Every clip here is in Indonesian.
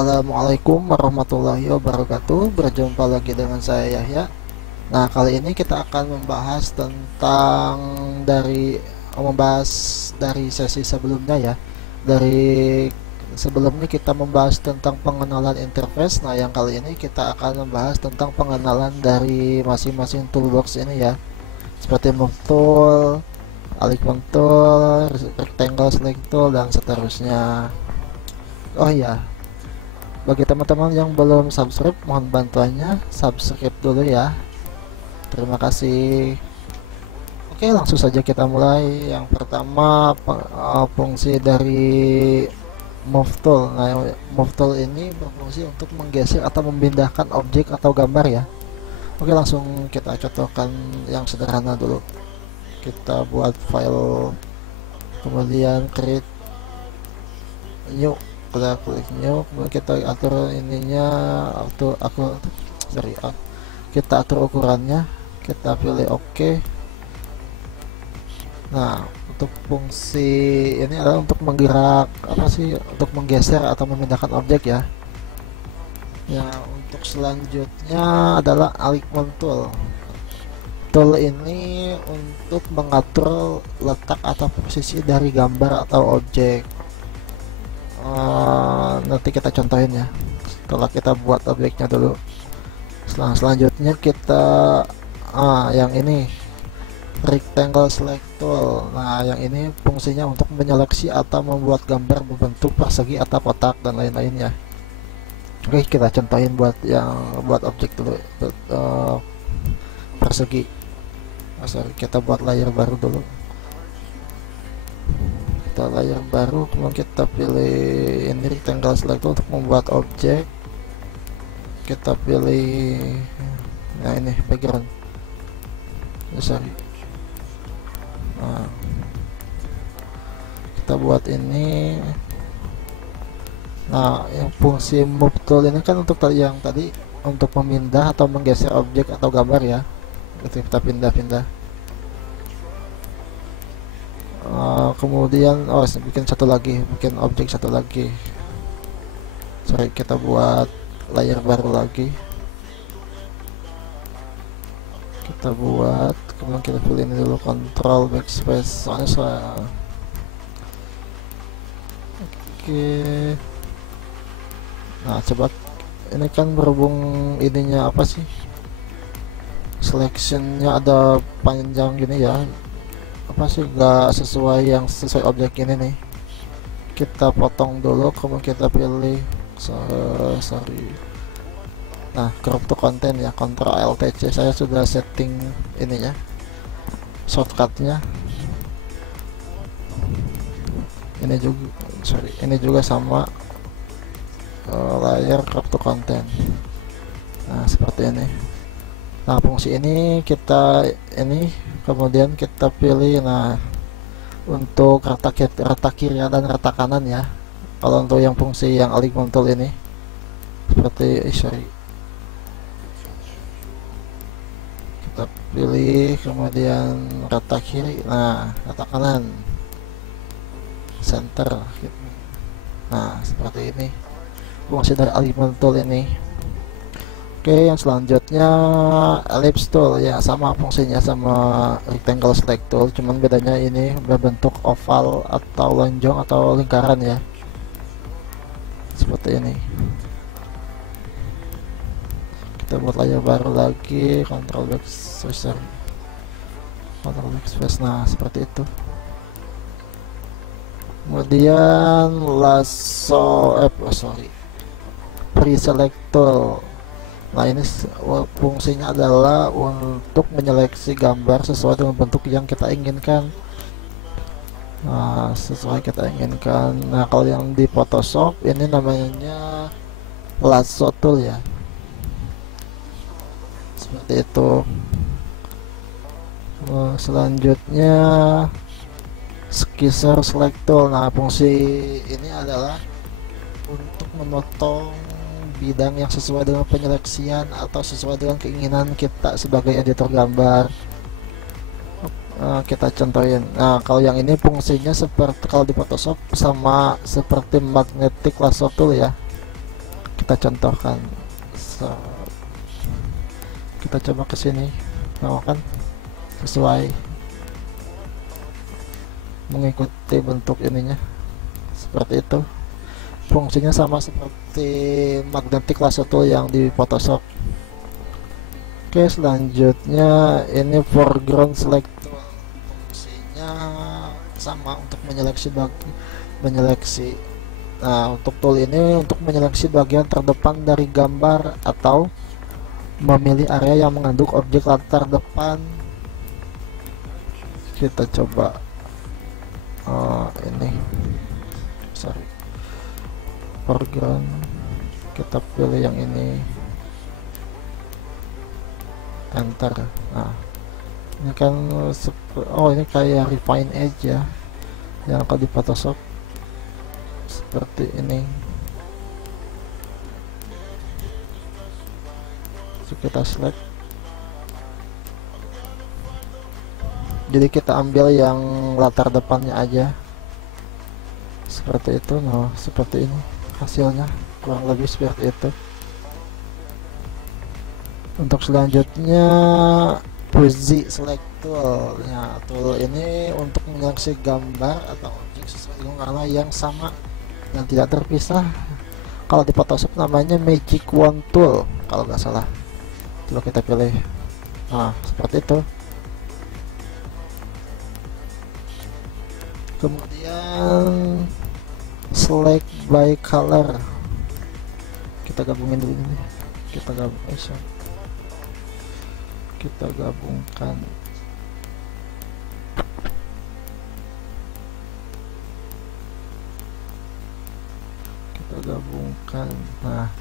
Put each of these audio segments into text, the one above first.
Assalamualaikum warahmatullahi wabarakatuh. Berjumpa lagi dengan saya Yahya. Nah, kali ini kita akan membahas tentang membahas dari sesi sebelumnya ya. Dari sebelumnya kita membahas tentang pengenalan interface. Nah, yang kali ini kita akan membahas tentang pengenalan dari masing-masing toolbox ini ya. Seperti move tool, alignment tool, rectangle select tool, dan seterusnya. Oh iya, bagi teman-teman yang belum subscribe, mohon bantuannya subscribe dulu ya. Terima kasih. Oke, langsung saja kita mulai. Yang pertama, fungsi dari move tool. Nah, move tool ini berfungsi untuk menggeser atau memindahkan objek atau gambar ya. Oke, langsung kita contohkan yang sederhana dulu. Kita buat file, kemudian create new, kita klik new, kemudian kita atur ininya, kita atur ukurannya, kita pilih OK. Nah, untuk fungsi ini adalah untuk untuk menggeser atau memindahkan objek ya. Ya, untuk selanjutnya adalah alignment tool. Tool ini untuk mengatur letak atau posisi dari gambar atau objek. Nanti kita contohin ya setelah kita buat objeknya dulu. Selanjutnya kita yang ini rectangle select tool. Nah, yang ini fungsinya untuk menyeleksi atau membuat gambar berbentuk persegi atau kotak dan lain-lainnya. Oke, kita contohin buat objek dulu. Persegi. Kita buat layer baru dulu. Layar baru, kemudian kita pilih ini rectangle select tool untuk membuat objek. Kita pilih ini background. Nah, kita buat ini. Nah, yang fungsi move tool ini kan untuk yang tadi untuk memindah atau menggeser objek atau gambar ya. Kita pindah-pindah. Kemudian bikin objek satu lagi. Kita buat layar baru lagi. Kemudian kita pilih ini dulu, control backspace, soalnya oke. Nah, coba ini kan berhubung ininya selectionnya ada panjang gini ya, nggak sesuai objek ini nih. Kita potong dulu, kemudian kita pilih nah, crop to content ya, Ctrl Alt C. Saya sudah setting ininya, shortcutnya. Ini juga sama, layar crop to content. Nah, seperti ini. Nah, fungsi ini kemudian kita pilih. Nah, untuk rata kiri dan rata kanan ya. Kalau untuk yang fungsi yang alignment tool ini kita pilih, kemudian rata kiri, nah rata kanan, center. Nah, seperti ini fungsi dari alignment tool ini. Oke, yang selanjutnya ellipse tool ya, sama fungsinya sama rectangle select tool, cuman bedanya ini berbentuk oval atau lonjong atau lingkaran ya, seperti ini. Kita buat layar baru lagi, control backspace. Nah, seperti itu. Kemudian pre-select tool. Nah, ini fungsinya adalah untuk menyeleksi gambar sesuai dengan bentuk yang kita inginkan. Nah, Nah, kalau yang di Photoshop ini namanya lasso tool ya, seperti itu. Selanjutnya skisser select tool. Nah, fungsi ini adalah untuk memotong bidang yang sesuai dengan penyeleksian atau sesuai dengan keinginan kita sebagai editor gambar. Kita contohin. Nah, kalau yang ini fungsinya seperti kalau di Photoshop sama seperti magnetic lasso tool ya. kita contohkan. Kita coba ke sini, kan sesuai mengikuti bentuk ininya seperti itu. Fungsinya sama seperti magnetic lasso tool yang di Photoshop. Oke, selanjutnya ini foreground select tool. Fungsinya sama untuk menyeleksi. Nah, untuk tool ini untuk menyeleksi bagian terdepan dari gambar atau memilih area yang mengandung objek latar depan. Kita coba ini, foreground, kita pilih yang ini, enter. Nah, ini kan ini kayak refine edge ya, yang akan di Photoshop seperti ini. So, kita select, jadi kita ambil yang latar depannya aja seperti itu. Nah, seperti ini hasilnya, kurang lebih seperti itu. Untuk selanjutnya Fuji select tool. Ya, tool ini untuk menyeleksi gambar atau objek sesuai dengan warna yang sama yang tidak terpisah. Kalau di Photoshop namanya Magic Wand tool kalau nggak salah. Coba kita pilih. Nah, seperti itu. Kemudian select by color, kita gabungin dulu ini, kita gabungkan, nah,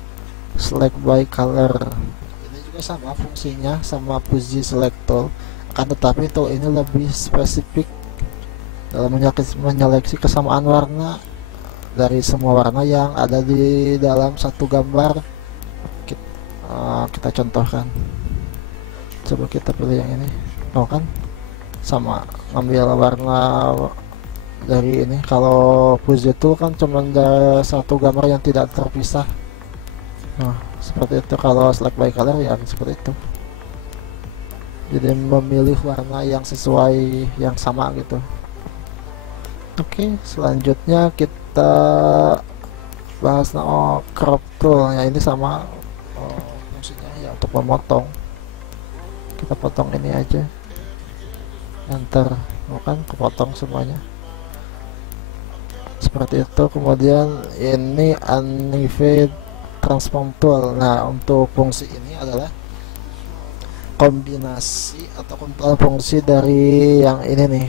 select by color ini juga sama fungsinya sama Fuji select tool, akan tetapi tool ini lebih spesifik dalam menyeleksi kesamaan warna dari semua warna yang ada di dalam satu gambar. Kita contohkan, coba kita pilih yang ini. Kan sama, ambil warna dari ini. Kalau Fuji tool kan cuma ada satu gambar yang tidak terpisah. Nah, seperti itu. Kalau select by color ya seperti itu, jadi memilih warna yang sesuai, yang sama gitu. Oke, selanjutnya kita bahas crop tool. Ya, ini sama fungsinya ya untuk memotong. Kita potong ini aja, enter, kan kepotong semuanya seperti itu. Kemudian ini Univate transform tool. Nah, untuk fungsi ini adalah kombinasi atau kumpulan fungsi dari yang ini nih,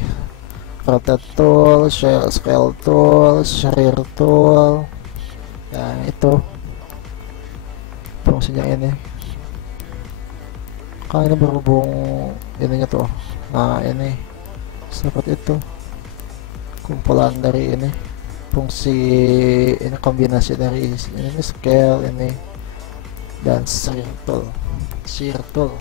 rotate tool, scale tool, shear tool. Nah, itu fungsinya ini. Kan ini berhubung ininya tuh. Nah, ini seperti itu, kumpulan dari ini, fungsi ini, kombinasi dari ini scale ini dan shear tool.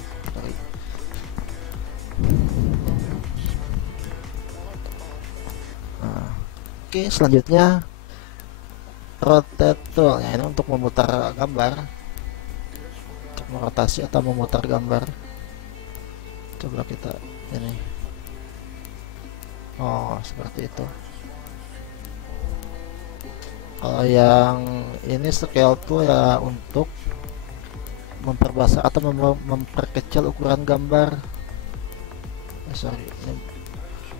Oke, selanjutnya rotate tool. Ya, ini untuk memutar gambar, untuk merotasi atau memutar gambar. Coba kita ini, seperti itu. Kalau yang ini scale tool ya untuk memperbesar atau memperkecil ukuran gambar. Ini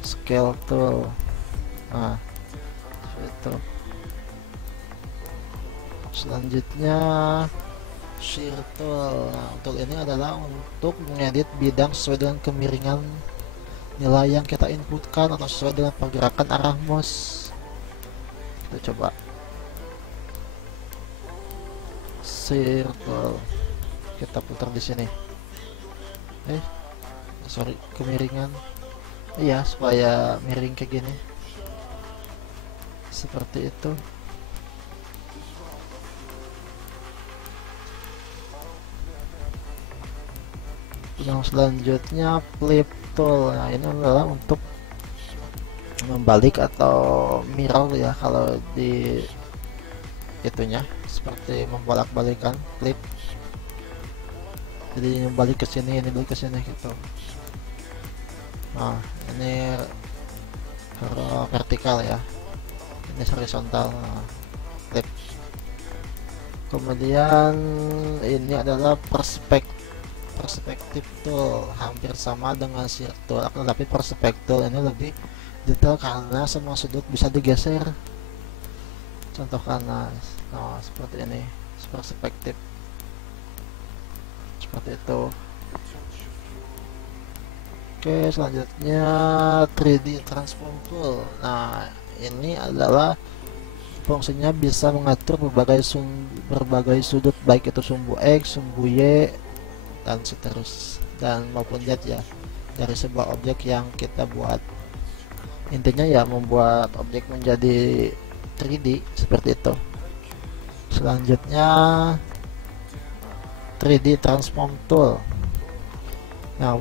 scale tool. Nah, itu. Selanjutnya shear tool. Nah, tool ini adalah untuk mengedit bidang sesuai dengan kemiringan nilai yang kita inputkan atau sesuai dengan pergerakan arah mouse. Kita coba shear tool, kita putar di sini. Kemiringan. Iya, supaya miring kayak gini. Seperti itu. Yang selanjutnya flip tool. Nah, ini adalah untuk membalik atau mirror ya kalau di itunya, seperti membolak-balikan flip, jadi ini balik ke sini, ini balik ke sini gitu. Nah ini vertikal ya, ini horizontal. Nah, flip. Kemudian ini adalah perspektif tool, hampir sama dengan shift tool, tapi perspektif ini lebih detail karena semua sudut bisa digeser. Contoh kanan, nah seperti ini, perspektif seperti itu. Oke, selanjutnya 3D transform tool. Nah ini adalah fungsinya bisa mengatur berbagai sudut, baik itu sumbu X, sumbu Y, dan dan maupun Z ya, dari sebuah objek yang kita buat. Intinya ya membuat objek menjadi 3D seperti itu. Selanjutnya 3D transform tool. Nah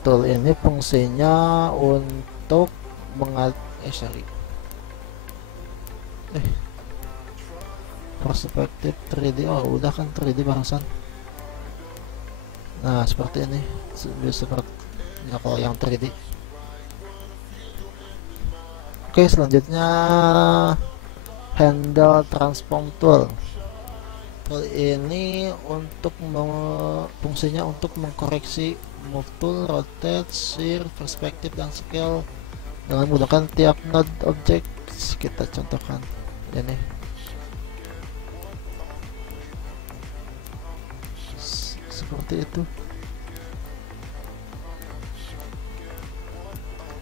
tool ini fungsinya untuk perspektif 3D. Oh udah kan 3D barusan. Nah seperti ini, seperti ya kalau yang 3D. Oke, selanjutnya handle transform tool. Tool ini untuk fungsinya untuk mengkoreksi move tool, rotate, shear, perspektif, dan scale dengan menggunakan tiap node objek. Kita contohkan ini. Seperti itu.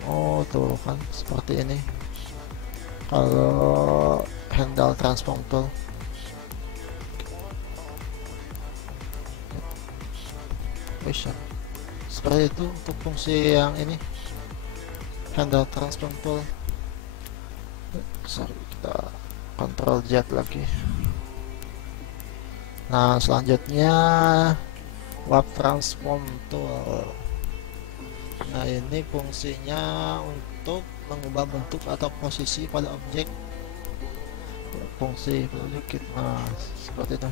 Oh tuh kan seperti ini kalau handle transform tool. Seperti itu untuk fungsi yang ini, handle transform tool. Sorry, kita Ctrl Z lagi. Nah selanjutnya warp transform tool. Nah ini fungsinya untuk mengubah bentuk atau posisi pada objek. Fungsi dikit. Nah seperti itu.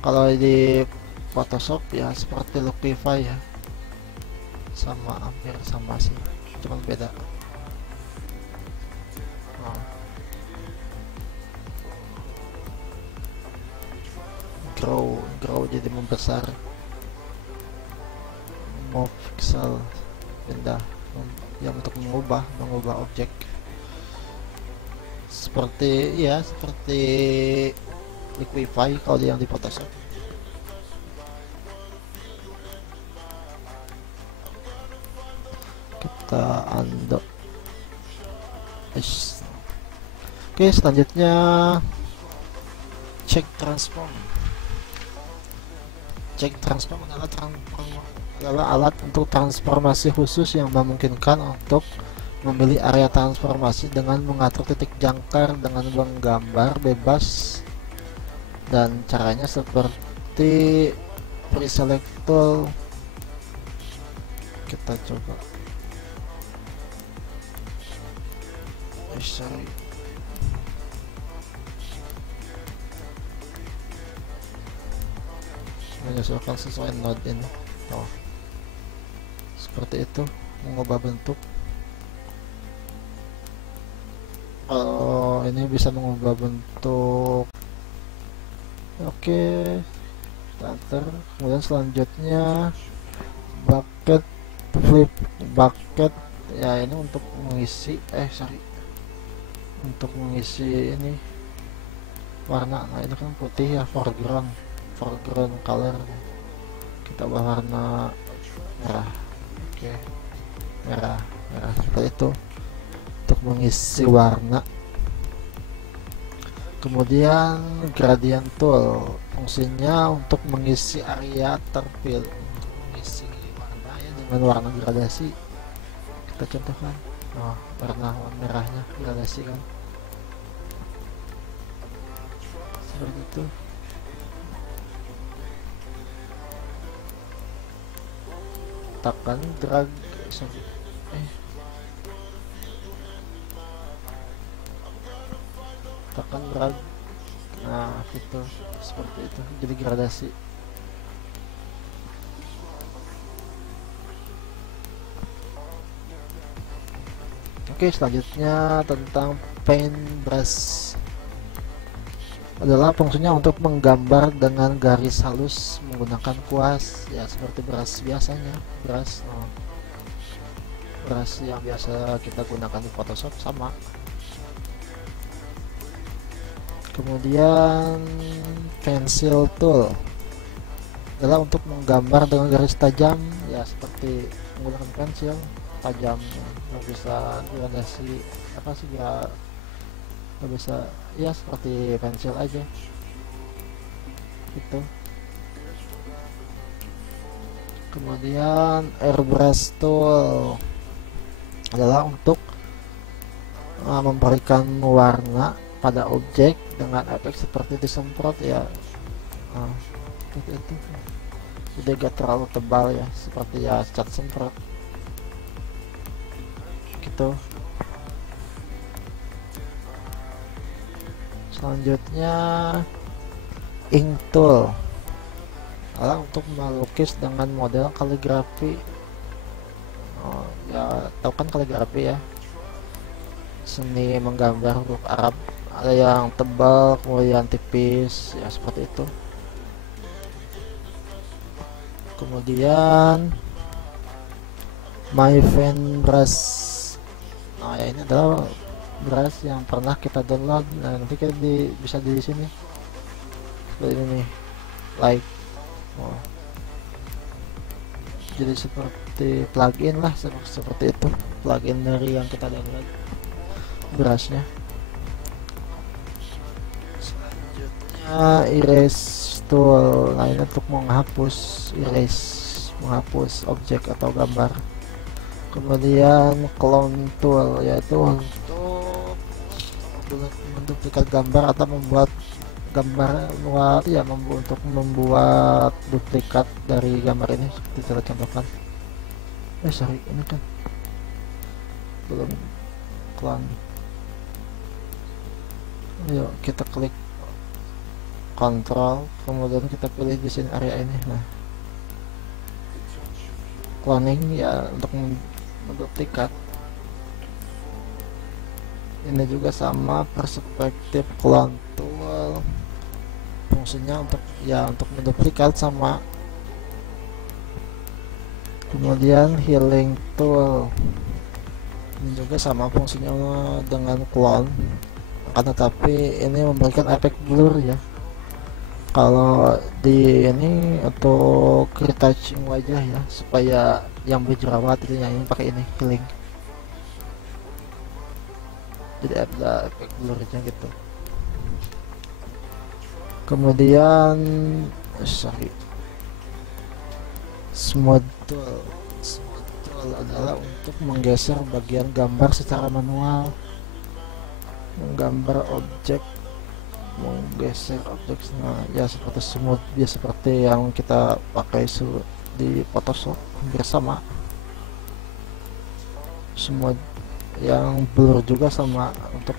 Kalau di Photoshop ya seperti Lookify ya, sama hampir sama sih, cuma beda. Nah. Grow jadi membesar. Move pixel pindah yang untuk mengubah objek seperti ya seperti Liquify kalau yang di Photoshop. Kita undo. Oke, selanjutnya check transform. Check transform adalah alat untuk transformasi khusus yang memungkinkan untuk memilih area transformasi dengan mengatur titik jangkar dengan menggambar bebas, dan caranya seperti pre-select tool. Kita coba. Sorry. Menyesuaikan sesuai node ini. Oh. Seperti itu, mengubah bentuk. Oh, ini bisa mengubah bentuk. Oke. Enter. Kemudian selanjutnya bucket flip bucket. Ya, ini untuk mengisi untuk mengisi ini warna. Nah ini kan putih ya, foreground color, kita ubah warna merah. Oke, merah seperti itu untuk mengisi warna. Kemudian gradient tool, fungsinya untuk mengisi area terpilih, untuk mengisi warna ya dengan warna gradasi. Kita contohkan. Oh, warna merahnya gradasi kan, seperti itu. Tekan drag tekan drag itu seperti itu, jadi gradasi. Oke, selanjutnya tentang paintbrush, adalah fungsinya untuk menggambar dengan garis halus menggunakan kuas, ya seperti brush biasanya, brush yang biasa kita gunakan di Photoshop sama. Kemudian pencil tool adalah untuk menggambar dengan garis tajam, ya seperti menggunakan pensil tajam, bisa gradasi apa sih, ya bisa ya seperti pensil aja itu. Kemudian airbrush tool adalah untuk memberikan warna pada objek dengan efek seperti disemprot, ya seperti itu, jadi gak terlalu tebal ya, seperti ya cat semprot gitu. Selanjutnya ink tool adalah untuk melukis dengan model kaligrafi. Ya tahu kan kaligrafi ya, seni menggambar huruf Arab, ada yang tebal kemudian tipis, ya seperti itu. Kemudian my fan brush, nah ya ini adalah brush yang pernah kita download. Nah nanti kita bisa di sini seperti ini nih, like jadi seperti plugin lah, seperti itu, plugin dari yang kita download brushnya. Selanjutnya erase tool, nah ini untuk menghapus, menghapus objek atau gambar. Kemudian clone tool, yaitu untuk menduplikat gambar atau membuat gambar, untuk membuat duplikat dari gambar ini, seperti kita contohkan. Sorry, ini kan belum clone. Yuk kita klik kontrol, kemudian kita pilih di sini area ini. Nah, cloning ya untuk menduplikat. Ini juga sama, perspektif clone tool fungsinya untuk menduplikat sama. Kemudian healing tool ini juga sama fungsinya dengan clone, akan tetapi ini memberikan efek blur ya. Kalau di ini untuk retouching wajah ya, supaya yang berjerawat itu yang ini pakai ini healing, jadi ada efek blurnya gitu. Kemudian smooth tool adalah untuk menggeser bagian gambar secara manual, menggambar objek, menggeser objek. Nah ya seperti smooth ya, seperti yang kita pakai di Photoshop, hampir sama. Smooth yang blur juga sama, untuk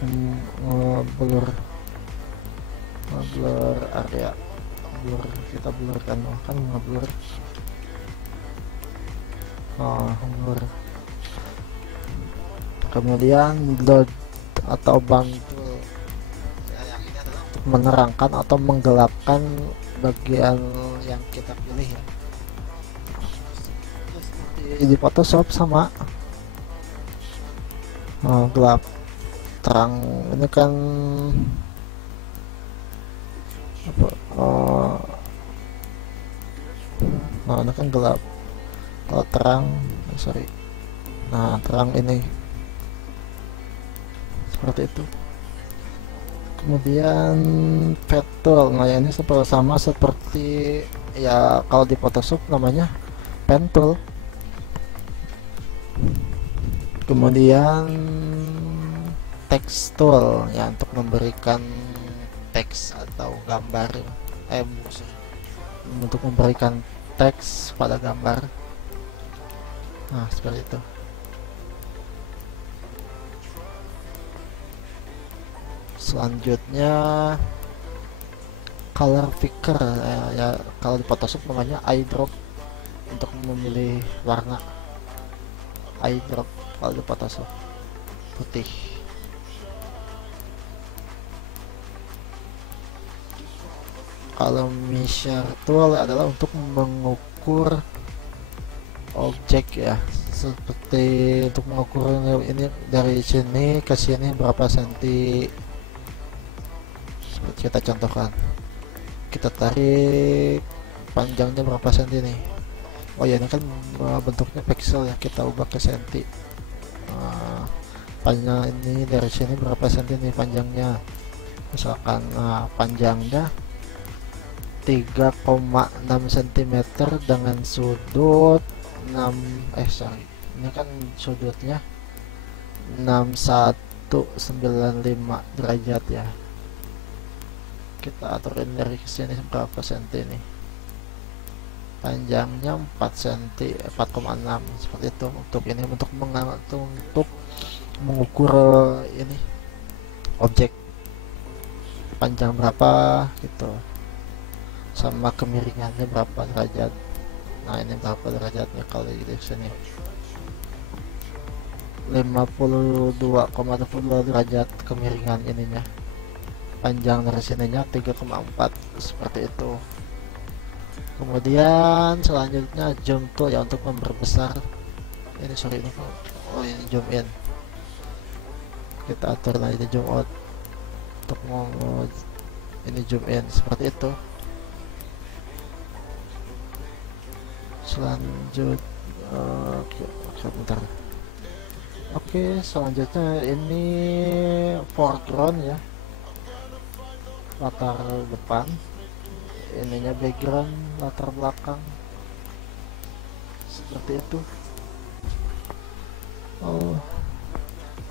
blur area, kita blurkan kan ngeblur. Blur. Kemudian load atau bantu, yang ini adalah untuk menerangkan atau menggelapkan bagian yang kita pilih ya, seperti di Photoshop sama. Gelap terang, ini kan apa, ini kan gelap. Kalau terang, nah terang ini seperti itu. Kemudian pad tool, nah ini sama seperti ya kalau di Photoshop namanya pen tool. Kemudian text tool ya, untuk memberikan teks atau gambar, untuk memberikan teks pada gambar. Nah seperti itu. Selanjutnya color picker, ya kalau di Photoshop namanya eyedrop, untuk memilih warna eyedrop kalau di Photoshop putih. Kalau measure tool adalah untuk mengukur objek ya, seperti untuk mengukur ini dari sini ke sini berapa senti. Seperti kita contohkan, kita tarik panjangnya berapa senti nih. Oh ya, ini kan bentuknya pixel ya, kita ubah ke senti. Panjang ini dari sini berapa senti nih panjangnya, misalkan panjangnya 3,6 cm dengan sudut 6 sorry, ini kan sudutnya 6195 derajat ya. Kita aturin dari sini berapa senti nih, panjangnya 4 cm, 4,6 seperti itu. Untuk ini untuk mengukur ini objek panjang berapa gitu, sama kemiringannya berapa derajat. Nah, ini berapa derajatnya kalau di sini 52,22 derajat kemiringan ininya, panjang dari sininya 3,4 seperti itu. Kemudian selanjutnya zoom tool ya, untuk memperbesar ini, sorry ini, oh ini zoom in, kita atur lagi zoom out untuk mau ini zoom in seperti itu. Selanjutnya selanjutnya ini foreground ya, latar depan, ininya background, latar belakang seperti itu.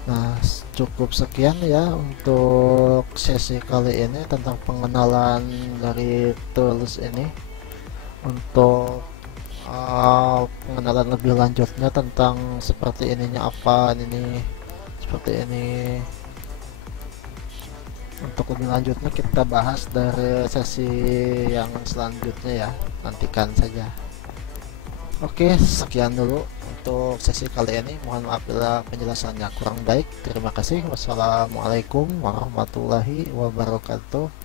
Nah, cukup sekian ya untuk sesi kali ini tentang pengenalan dari tools ini. Untuk pengenalan lebih lanjutnya tentang seperti ininya apa, ini seperti ini, untuk lebih lanjutnya kita bahas dari sesi yang selanjutnya ya, nantikan saja. Oke, sekian dulu untuk sesi kali ini. Mohon maaf bila penjelasannya kurang baik. Terima kasih. Wassalamualaikum warahmatullahi wabarakatuh.